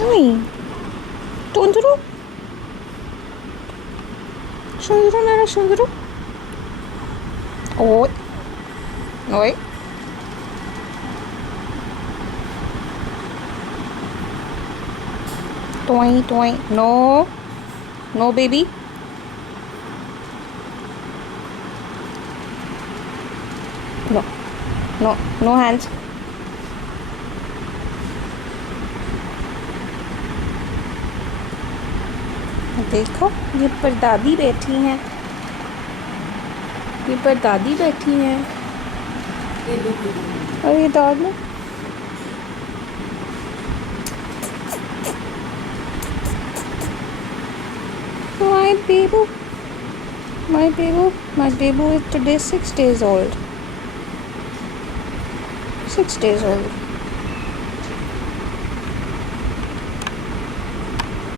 Uy, Tunduru? Sunduru nera sunduru? Oi. Oi. Toy, toy. No. No, baby. No. No. No hands. देखो ये परदादी बैठी हैं, ये परदादी बैठी हैं और ये दादू my baby my baby is today 6 days old 6 days old